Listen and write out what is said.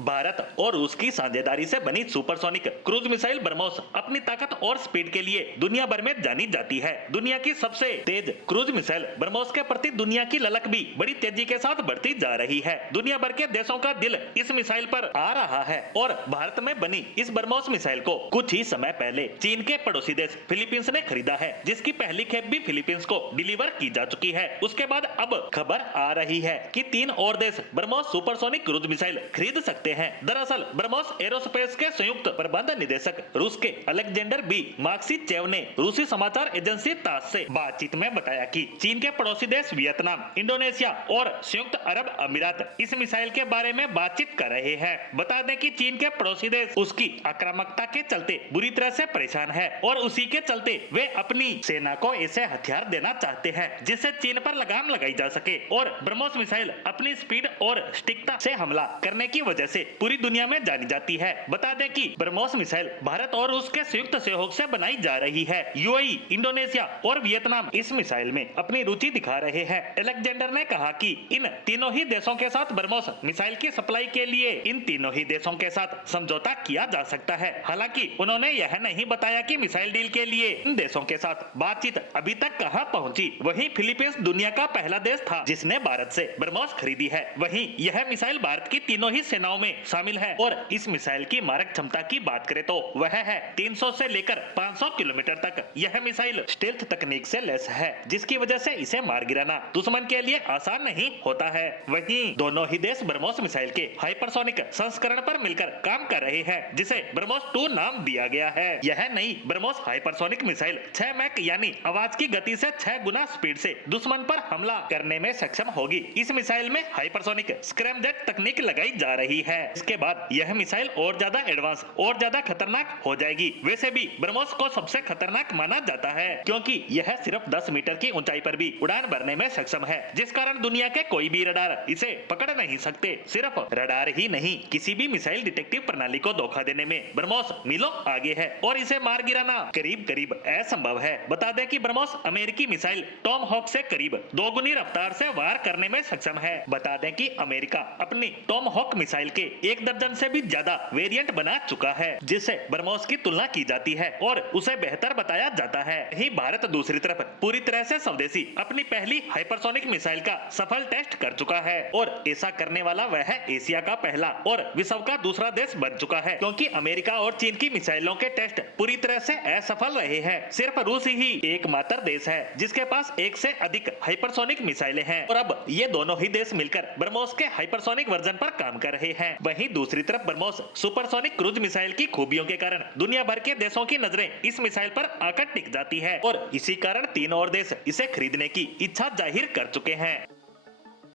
भारत और रूस की साझेदारी से बनी सुपरसोनिक क्रूज मिसाइल ब्रह्मोस अपनी ताकत और स्पीड के लिए दुनिया भर में जानी जाती है। दुनिया की सबसे तेज क्रूज मिसाइल ब्रह्मोस के प्रति दुनिया की ललक भी बड़ी तेजी के साथ बढ़ती जा रही है। दुनिया भर के देशों का दिल इस मिसाइल पर आ रहा है और भारत में बनी इस ब्रह्मोस मिसाइल को कुछ ही समय पहले चीन के पड़ोसी देश फिलीपींस ने खरीदा है, जिसकी पहली खेप भी फिलीपींस को डिलीवर की जा चुकी है। उसके बाद अब खबर आ रही है कि 3 और देश ब्रह्मोस सुपरसोनिक क्रूज मिसाइल खरीद सकते हैं। दरअसल ब्रह्मोस एरोस्पेस के संयुक्त प्रबंध निदेशक रूस के अलेक्जेंडर बी मार्क्सीचेव ने रूसी समाचार एजेंसी तास से बातचीत में बताया कि चीन के पड़ोसी देश वियतनाम, इंडोनेशिया और संयुक्त अरब अमीरात इस मिसाइल के बारे में बातचीत कर रहे हैं। बता दें कि चीन के पड़ोसी देश उसकी आक्रामकता के चलते बुरी तरह से परेशान है और उसी के चलते वे अपनी सेना को ऐसे हथियार देना चाहते हैं जिससे चीन पर लगाम लगाई जा सके और ब्रह्मोस मिसाइल अपनी स्पीड और सटीकता से हमला करने की वजह से पूरी दुनिया में जानी जाती है। बता दें कि ब्रह्मोस मिसाइल भारत और रूस के संयुक्त सहयोग से बनाई जा रही है। यूएई, इंडोनेशिया और वियतनाम इस मिसाइल में अपनी रुचि दिखा रहे हैं। अलेक्जेंडर ने कहा कि इन तीनों ही देशों के साथ ब्रह्मोस मिसाइल की सप्लाई के लिए इन तीनों ही देशों के साथ समझौता किया जा सकता है। हालांकि उन्होंने यह नहीं बताया कि मिसाइल डील के लिए इन देशों के साथ बातचीत अभी तक कहां पहुंची। वहीं फिलीपींस दुनिया का पहला देश था जिसने भारत से ब्रह्मोस खरीदी है। वहीं यह मिसाइल भारत की तीनों ही सेनाओं में शामिल है और इस मिसाइल की मारक क्षमता की बात करें तो वह है 300 से लेकर 500 किलोमीटर तक। यह मिसाइल स्टेल्थ तकनीक से लैस है, जिसकी वजह से इसे मार गिराना दुश्मन के लिए आसान नहीं होता है। वहीं दोनों ही देश ब्रह्मोस मिसाइल के हाइपरसोनिक संस्करण पर मिलकर काम कर रहे हैं, जिसे ब्रह्मोस 2 नाम दिया गया है। यह नई ब्रह्मोस हाइपरसोनिक मिसाइल 6 मैक यानी आवाज की गति से 6 गुना स्पीड से दुश्मन पर हमला करने में सक्षम होगी। इस मिसाइल में हाइपरसोनिक स्क्रैमजेट तकनीक लगाई जा रही है। इसके बाद यह मिसाइल और ज्यादा एडवांस और ज्यादा खतरनाक हो जाएगी। वैसे भी ब्रह्मोस को सबसे खतरनाक माना जाता है क्योंकि यह सिर्फ 10 मीटर की ऊंचाई पर भी उड़ान भरने में सक्षम है, जिस कारण दुनिया के कोई भी रडार इसे पकड़ नहीं सकते। सिर्फ रडार ही नहीं, किसी भी मिसाइल डिटेक्टिव प्रणाली को धोखा देने में ब्रह्मोस मीलों आगे है और इसे मार गिराना करीब करीब असंभव है। बता दें कि ब्रह्मोस अमेरिकी मिसाइल टॉम हॉक से करीब 2 गुनी रफ्तार से वार करने में सक्षम है। बता दें कि अमेरिका अपनी टॉम हॉक मिसाइल के 1 दर्जन से भी ज्यादा वेरिएंट बना चुका है, जिससे ब्रह्मोस की तुलना की जाती है और उसे बेहतर बताया जाता है। यही भारत दूसरी तरफ पूरी तरह से स्वदेशी अपनी पहली हाइपरसोनिक मिसाइल का सफल टेस्ट कर चुका है और ऐसा करने वाला वह एशिया का पहला और विश्व का दूसरा देश बन चुका है, क्योंकि अमेरिका और चीन की मिसाइलों के टेस्ट पूरी तरह से असफल रहे हैं। सिर्फ रूस ही एकमात्र देश है जिसके पास 1 से अधिक हाइपरसोनिक मिसाइलें हैं और अब ये दोनों ही देश मिलकर ब्रह्मोस के हाइपरसोनिक वर्जन पर काम कर रहे हैं। वहीं दूसरी तरफ ब्रह्मोस सुपरसोनिक क्रूज मिसाइल की खूबियों के कारण दुनिया भर के देशों की नजरें इस मिसाइल पर आकर टिक जाती है और इसी कारण 3 और देश इसे खरीदने की इच्छा जाहिर कर चुके हैं।